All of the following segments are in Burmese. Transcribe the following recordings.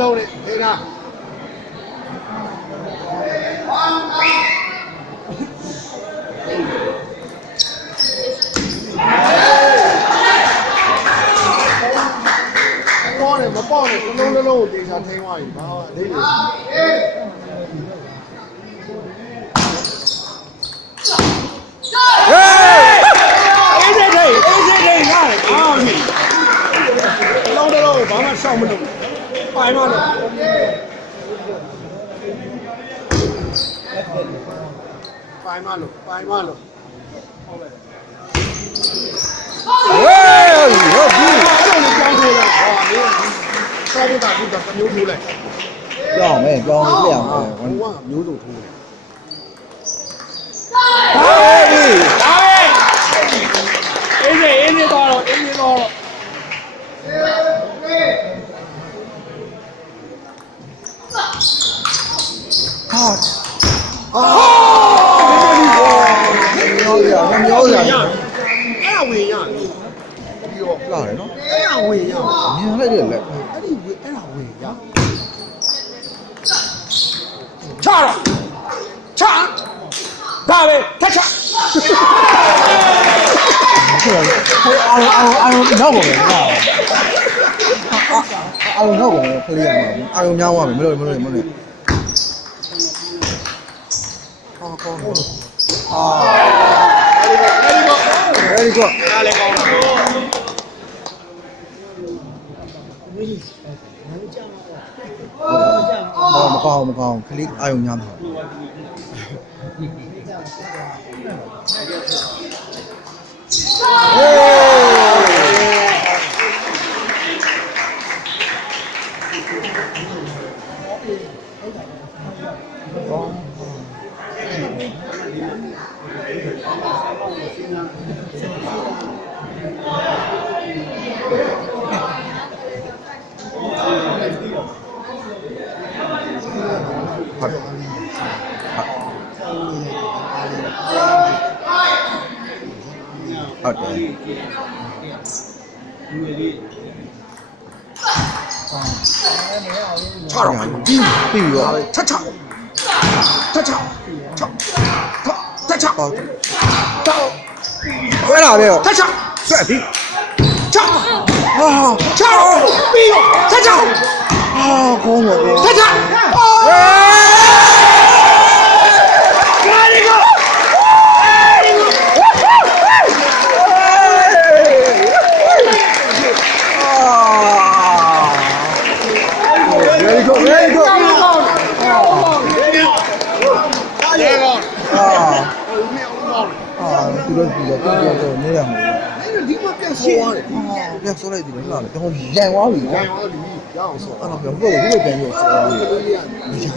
လုံးနဲ့ဒေနာပေါ်နေမပေါ်နေလုံးလုံးကိုတေချာထိန်းသွားပြီဘာလို့အလေးတွေဘာမှရှောက်မလို့ပိုင်မလို့ပိုင်မလို့ဟုတ်ပဲဟေးဟုတ်ပြီအဲ့လိုကြောင်းထိုးလိုက်ဟာမင်းစောက်တာကူတာမျိုးထိုးလိုက်ကြောင်းမယ်ကြောင်းပြအောင်မယ်ဘုံကမျိုးစုံထိုးတယ်ဟေးဒါပဲအင်းနေတော့ဟာမျိုးရအဲ့ဒါဝင်ရတယ်ပြီးတော့လာတယ်နော်အဲ့ဒါဝင်ရမြင်လိုက်တယ်လက်အဲ့ဒါဝင်ရချဒါပဲထက်ချအားနောက်ပါမယ်အားနောက်ပါမယ်ခလေးရမှာအားလုံးများသွားမယ်မလို့ကောင်းအာအဲ့ဒီကောဒါလည်းကောင်းတာမကောင်းခလေးအာယုံများမှာဟုတ်တယ်ချတော့ပြီးရောထက်ချတော့ဝဲလာတယ်ထက်ချဆက်ပြီးချပြီးရောထက်ချကောင်းပါဘောထက်ချသူတို့နေရမှာအဲ့ဒီမှာပြန်ရှင်းရတယ်ပြန်ဆိုလိုက်တယ်လားတော့ရန်သွားပြီရအောင်ဆိုအဲ့တော့ပြန်ပြန်ပြန်ရောဆိုတော့မရအေး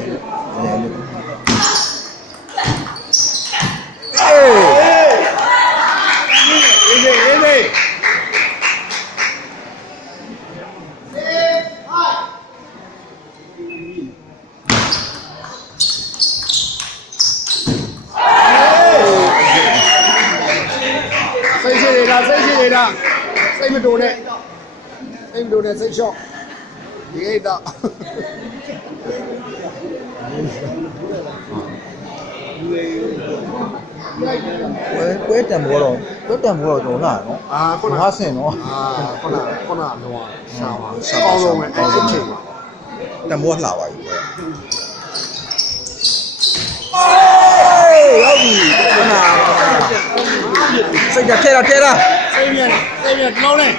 စိတ်မတိုးနဲ့စိတ်လျှော့ဒီအိတ်တော့ပွဲတံဘောတော့တော့လာနော်ခုနဆင်နော်ခုနတော့ရှာပါအောင်လုံးပဲအဲ့ဒီချိန်မှာတံဘောလှပါပြီရောက်ပြီခုနစိတ်ကြထဲတာစိတ်မြန်တလုံးနဲ့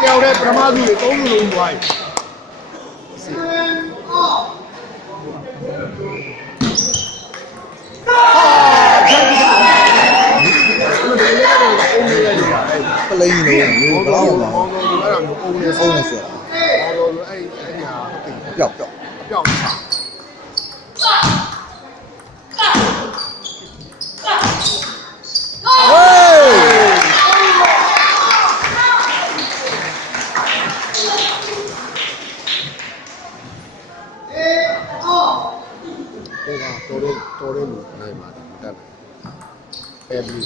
ပြောက်တဲ့ပထမစုတွေ3ခုလုံးသွားပြီပလိန်လို့ကောင်းပါဘောင်းတော့အဲ့ဒါမျိုးအုံးနေဆိုတော့ဘောင်းတော့အဲ့ညာပျောက်ချ တယ်ပြီ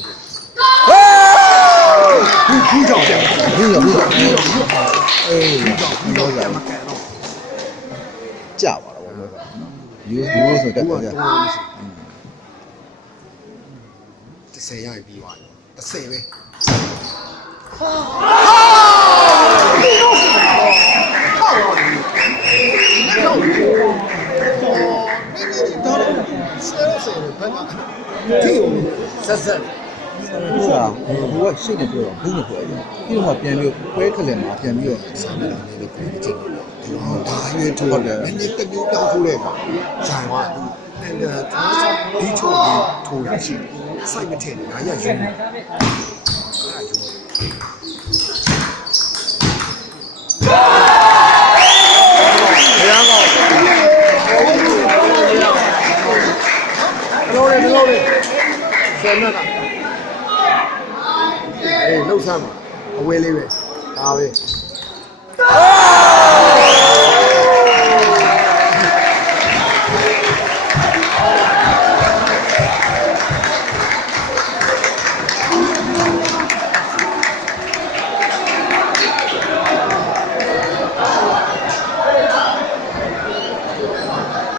ဘူးကြောင့်ပြန်ဘူးကြောင့်အေးဘူးကြောင့်ကြာပါတော့ဘောကယူဆိုတက်ကြ30ရရင်ပြီးသွားတယ်30ပဲဆက်ဆက် ဘူးကဘူးကရှိနေပြောဘူးမပြောဘူးပြီးတော့ပြန်ပြီးခွဲခလင်မှာပြန်ပြီးတော့ ဆမ်းနေတာလေးကိုကြည့်ဒီတော့ဒါရွေးထိုးတယ်နည်းနည်းတမျိုးပြောင်းထိုးလိုက်တာဇိုင်ကဒီချိုးပြီးထိုးရရှိစိုက်မထည့်နေတာရယူလုံးလေးဆယ်နက်ကအေးလှုပ်ဆမ်းပါအဝဲလေးပဲဒါပဲ